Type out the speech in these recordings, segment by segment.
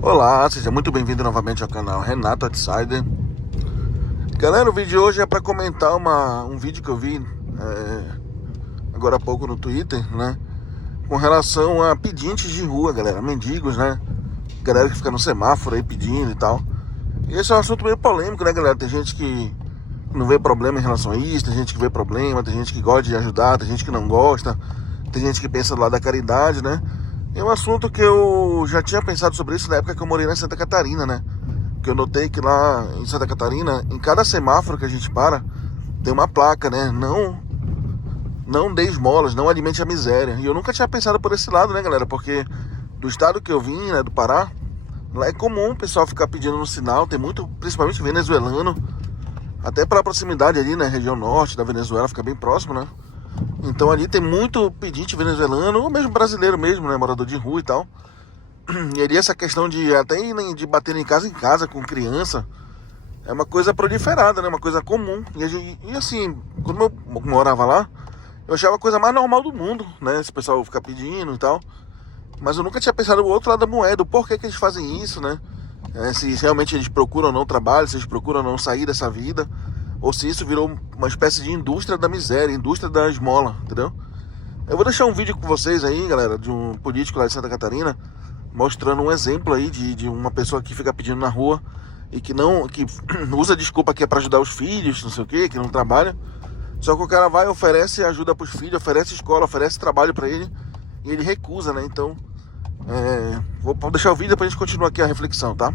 Olá, seja muito bem-vindo novamente ao canal Renato Outsider. Galera, o vídeo de hoje é para comentar um vídeo que eu vi agora há pouco no Twitter, né? Com relação a pedintes de rua, galera, mendigos, né? Galera que fica no semáforo aí pedindo e tal. E esse é um assunto meio polêmico, né, galera? Tem gente que não vê problema em relação a isso, tem gente que vê problema, tem gente que gosta de ajudar, tem gente que não gosta, tem gente que pensa do lado da caridade, né? É um assunto que eu já tinha pensado sobre isso na época que eu morei na Santa Catarina, né? Porque eu notei que lá em Santa Catarina, em cada semáforo que a gente para, tem uma placa, né? Não dê esmolas, não alimente a miséria. E eu nunca tinha pensado por esse lado, né, galera? Porque do estado que eu vim, né, do Pará, lá é comum o pessoal ficar pedindo no sinal. Tem muito, principalmente venezuelano, até pela proximidade ali, né? Região norte da Venezuela, fica bem próximo, né? Então ali tem muito pedinte venezuelano, ou mesmo brasileiro mesmo, né? Morador de rua e tal. E ali essa questão de até de bater em casa com criança é uma coisa proliferada, né? Uma coisa comum. E assim, quando eu morava lá, eu achava a coisa mais normal do mundo, né? Esse pessoal ficar pedindo e tal. Mas eu nunca tinha pensado no outro lado da moeda, o porquê que eles fazem isso, né? Se realmente eles procuram ou não trabalho, se eles procuram ou não sair dessa vida, ou se isso virou uma espécie de indústria da miséria, indústria da esmola, entendeu? Eu vou deixar um vídeo com vocês aí, galera, de um político lá de Santa Catarina, mostrando um exemplo aí de uma pessoa que fica pedindo na rua e que usa desculpa que é para ajudar os filhos, não sei o que não trabalha. Só que o cara vai, oferece ajuda pros filhos, oferece escola, oferece trabalho para ele e ele recusa, né? Então, vou deixar o vídeo pra gente continuar aqui a reflexão, tá?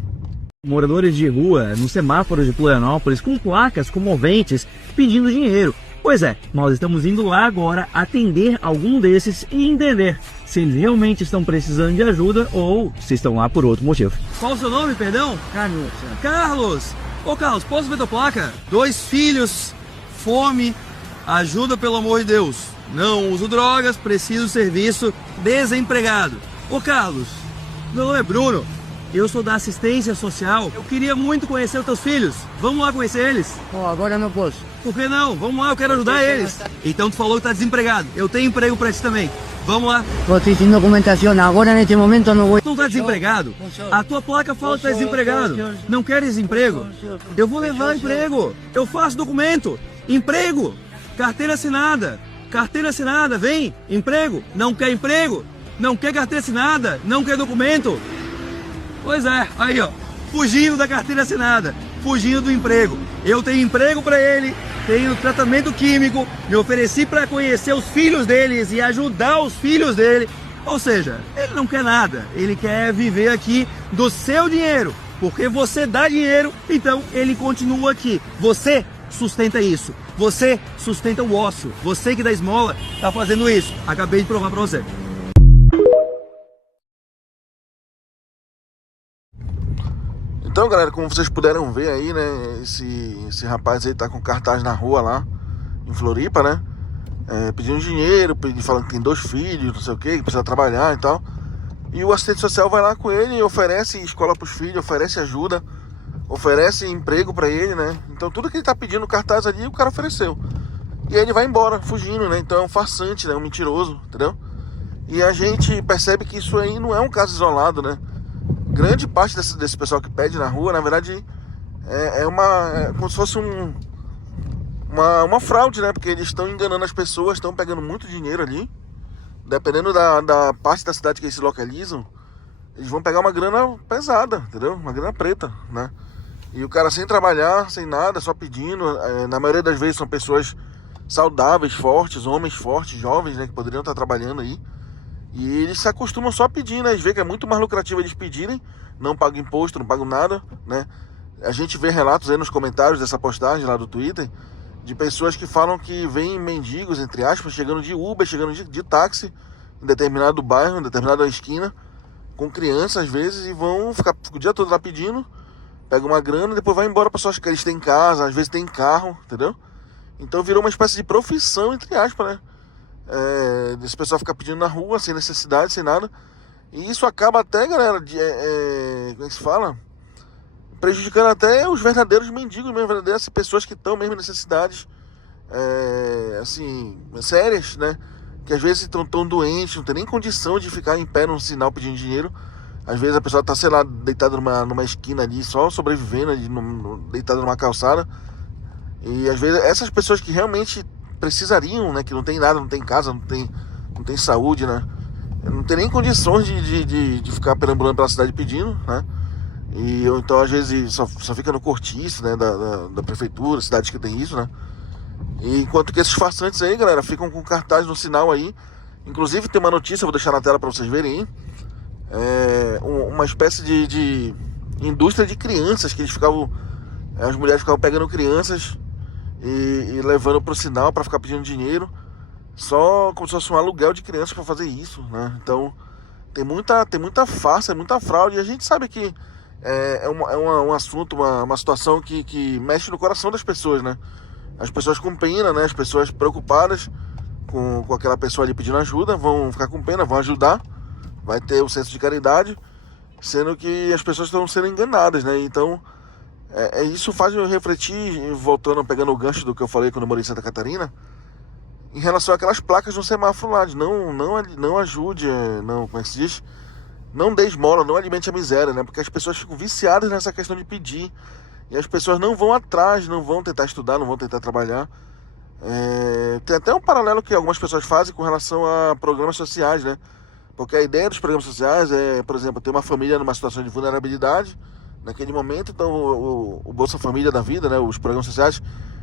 Moradores de rua no semáforo de Florianópolis com placas comoventes pedindo dinheiro. Pois é, nós estamos indo lá agora atender algum desses e entender se eles realmente estão precisando de ajuda ou se estão lá por outro motivo. Qual o seu nome, perdão? Carlos. Carlos! Ô Carlos, posso ver tua placa? 2 filhos, fome, ajuda pelo amor de Deus. Não uso drogas, preciso de serviço, desempregado. Ô Carlos, meu nome é Bruno. Eu sou da assistência social. Eu queria muito conhecer os teus filhos. Vamos lá conhecer eles? Oh, agora não posso. Por que não? Vamos lá, eu quero ajudar eles. Então tu falou que tá desempregado. Eu tenho emprego pra ti também. Vamos lá. Estou sem documentação. Agora, neste momento, não vou. Tu não tá desempregado? A tua placa fala que tá desempregado. Não queres emprego? Eu vou levar emprego. Eu faço documento. Emprego. Carteira assinada. Carteira assinada, vem. Emprego. Não quer emprego? Não quer carteira assinada? Não quer documento? Pois é, aí ó, fugindo da carteira assinada, fugindo do emprego. Eu tenho emprego para ele, tenho tratamento químico, me ofereci para conhecer os filhos deles e ajudar os filhos dele. Ou seja, ele não quer nada, ele quer viver aqui do seu dinheiro, porque você dá dinheiro, então ele continua aqui. Você sustenta isso, você sustenta o ócio, você que dá esmola tá fazendo isso. Acabei de provar para você. Então, galera, como vocês puderam ver aí, né? Esse rapaz aí tá com cartaz na rua lá, em Floripa, né? Pedindo dinheiro, falando que tem 2 filhos, não sei o que precisa trabalhar e tal. E o assistente social vai lá com ele e oferece escola pros filhos, oferece ajuda, oferece emprego pra ele, né? Então tudo que ele tá pedindo no cartaz ali, o cara ofereceu. E aí ele vai embora, fugindo, né? Então é um farsante, né? Um mentiroso, entendeu? E a gente percebe que isso aí não é um caso isolado, né? Grande parte desse pessoal que pede na rua, na verdade, é como se fosse uma fraude, né? Porque eles estão enganando as pessoas, estão pegando muito dinheiro ali. Dependendo da parte da cidade que eles se localizam, eles vão pegar uma grana pesada, entendeu? Uma grana preta, né? E o cara sem trabalhar, sem nada, só pedindo. Na maioria das vezes são pessoas saudáveis, fortes, homens fortes, jovens, né? Que poderiam estar trabalhando aí. E eles se acostumam só a pedir, né? Eles veem que é muito mais lucrativo eles pedirem, não pagam imposto, não pagam nada, né? A gente vê relatos aí nos comentários dessa postagem lá do Twitter, de pessoas que falam que vêm mendigos, entre aspas, chegando de Uber, chegando de táxi, em determinado bairro, em determinada esquina, com crianças às vezes, e vão ficar o dia todo lá pedindo, pegam uma grana e depois vai embora para suas casas. Eles têm casa, às vezes têm carro, entendeu? Então virou uma espécie de profissão, entre aspas, né? Desse pessoal ficar pedindo na rua, sem necessidade, sem nada. E isso acaba até, galera, como é que se fala? Prejudicando até os verdadeiros mendigos mesmo, verdadeiras pessoas que estão mesmo em necessidades assim, sérias, né? Que às vezes estão tão doentes, não tem nem condição de ficar em pé num sinal pedindo dinheiro. Às vezes a pessoa tá, sei lá, deitada numa esquina ali, só sobrevivendo ali, deitada numa calçada. E às vezes essas pessoas que realmente precisariam, né, que não tem nada, não tem casa, não tem saúde, né, não tem nem condições de ficar perambulando pela cidade pedindo, né, e ou então às vezes só fica no cortiço, né, da prefeitura, cidades que tem isso, né. E enquanto que esses farsantes aí, galera, ficam com cartaz no sinal aí. Inclusive tem uma notícia, vou deixar na tela para vocês verem aí. Uma espécie de indústria de crianças, que eles ficavam, as mulheres ficavam pegando crianças e levando pro sinal para ficar pedindo dinheiro, só como se fosse um aluguel de crianças para fazer isso, né? Então tem muita farsa, muita fraude, e a gente sabe que um assunto, uma situação que mexe no coração das pessoas, né? As pessoas com pena, né? As pessoas preocupadas com aquela pessoa ali pedindo ajuda vão ficar com pena, vão ajudar, vai ter o senso de caridade, sendo que as pessoas estão sendo enganadas, né? Então isso faz eu refletir, voltando, pegando o gancho do que eu falei quando eu morei em Santa Catarina, em relação àquelas placas no semáforo lá, de não ajude, não, como é que se diz? Não dê esmola, não alimente a miséria, né? Porque as pessoas ficam viciadas nessa questão de pedir, e as pessoas não vão atrás, não vão tentar estudar, não vão tentar trabalhar. Tem até um paralelo que algumas pessoas fazem com relação a programas sociais, né? Porque a ideia dos programas sociais é, por exemplo, ter uma família numa situação de vulnerabilidade naquele momento, então o Bolsa Família da vida, né, os programas sociais,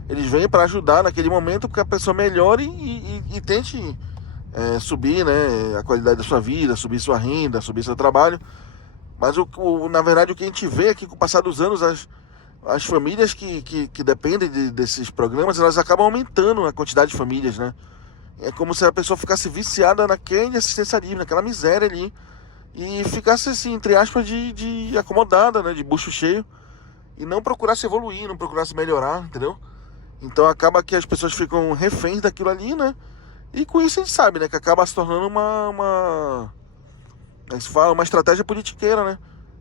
eles vêm para ajudar naquele momento que a pessoa melhore e tente subir, né, a qualidade da sua vida, subir sua renda, subir seu trabalho. Mas na verdade o que a gente vê é que com o passar dos anos as famílias que dependem desses programas, elas acabam aumentando a quantidade de famílias, né? É como se a pessoa ficasse viciada naquele assistencialismo, naquela miséria ali, e ficasse assim, entre aspas, de acomodada, né, de bucho cheio, e não procurasse evoluir, não procurasse melhorar, entendeu? Então acaba que as pessoas ficam reféns daquilo ali, né? E com isso a gente sabe, né, que acaba se tornando uma estratégia politiqueira, né?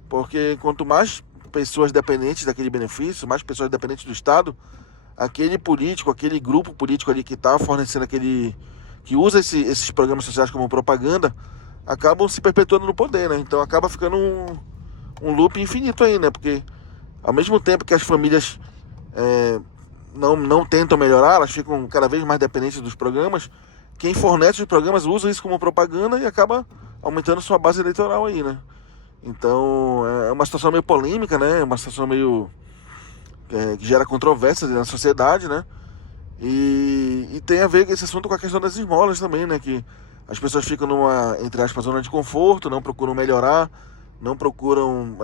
Porque quanto mais pessoas dependentes daquele benefício, mais pessoas dependentes do Estado, aquele político, aquele grupo político ali que está fornecendo que usa esses programas sociais como propaganda, acabam se perpetuando no poder, né? Então acaba ficando um loop infinito aí, né? Porque ao mesmo tempo que as famílias não tentam melhorar, elas ficam cada vez mais dependentes dos programas, quem fornece os programas usa isso como propaganda e acaba aumentando sua base eleitoral aí, né? Então é uma situação meio polêmica, né? É uma situação meio que gera controvérsias na sociedade, né? E tem a ver com esse assunto com a questão das esmolas também, né? Que as pessoas ficam numa, entre aspas, zona de conforto, não procuram melhorar, não procuram,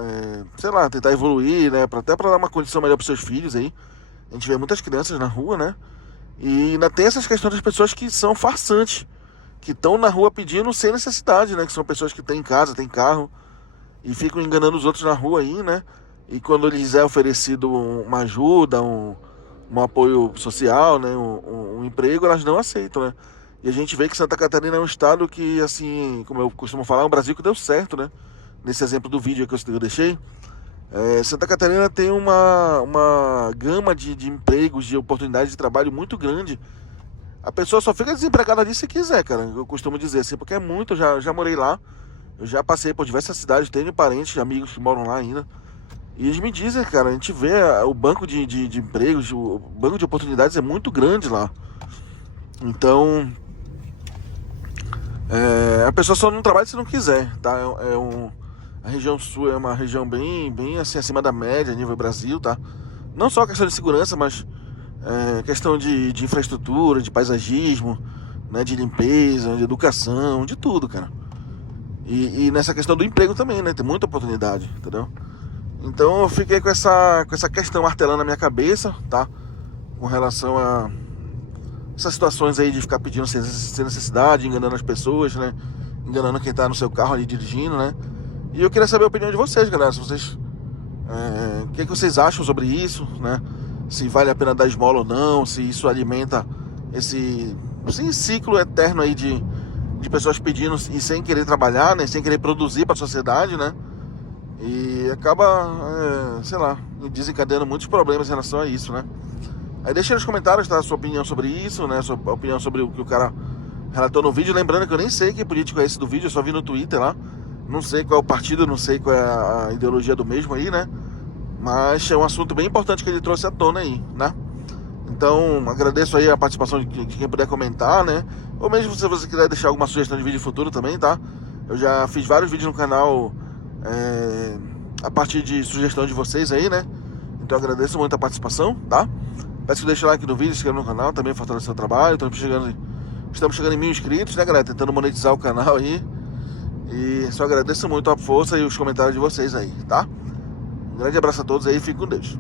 sei lá, tentar evoluir, né? Até para dar uma condição melhor para seus filhos aí. A gente vê muitas crianças na rua, né? E ainda tem essas questões das pessoas que são farsantes, que estão na rua pedindo sem necessidade, né? Que são pessoas que têm casa, têm carro, e ficam enganando os outros na rua aí, né? E quando lhes é oferecido uma ajuda, um apoio social, né? Um emprego, elas não aceitam, né? E a gente vê que Santa Catarina é um estado que, assim, como eu costumo falar, é um Brasil que deu certo, né? Nesse exemplo do vídeo que eu deixei, Santa Catarina tem uma gama de empregos, de oportunidades de trabalho muito grande. A pessoa só fica desempregada ali se quiser, cara. Eu costumo dizer assim, porque é muito, eu já morei lá, eu já passei por diversas cidades, tenho parentes, amigos que moram lá ainda. E eles me dizem, cara, a gente vê o banco de empregos, o banco de oportunidades é muito grande lá. Então, a pessoa só não trabalha se não quiser, tá? A região sul é uma região bem assim, acima da média, nível Brasil, tá? Não só a questão de segurança, mas questão de infraestrutura, de paisagismo, né? De limpeza, de educação, de tudo, cara. E nessa questão do emprego também, né? Tem muita oportunidade, entendeu? Então eu fiquei com essa questão martelando na minha cabeça, tá? Com relação a essas situações aí de ficar pedindo sem necessidade, enganando as pessoas, né? Enganando quem tá no seu carro ali dirigindo, né? E eu queria saber a opinião de vocês, galera. Se vocês, o que vocês acham sobre isso, né? Se vale a pena dar esmola ou não, se isso alimenta esse ciclo eterno aí de pessoas pedindo e sem querer trabalhar, né? Sem querer produzir para a sociedade, né? E acaba, sei lá, desencadeando muitos problemas em relação a isso, né? Aí deixa nos comentários, tá, a sua opinião sobre isso, né? A sua opinião sobre o que o cara relatou no vídeo. Lembrando que eu nem sei que político é esse do vídeo, eu só vi no Twitter lá. Não sei qual é o partido, não sei qual é a ideologia do mesmo aí, né? Mas é um assunto bem importante que ele trouxe à tona aí, né? Então, agradeço aí a participação de quem puder comentar, né? Ou mesmo se você quiser deixar alguma sugestão de vídeo futuro também, tá? Eu já fiz vários vídeos no canal a partir de sugestão de vocês aí, né? Então, agradeço muito a participação, tá? Peço que deixe o like no vídeo, se inscreva no canal, também fortalece o trabalho. Estamos chegando em 1000 inscritos, né, galera? Tentando monetizar o canal aí. E só agradeço muito a força e os comentários de vocês aí, tá? Um grande abraço a todos aí e fique com Deus.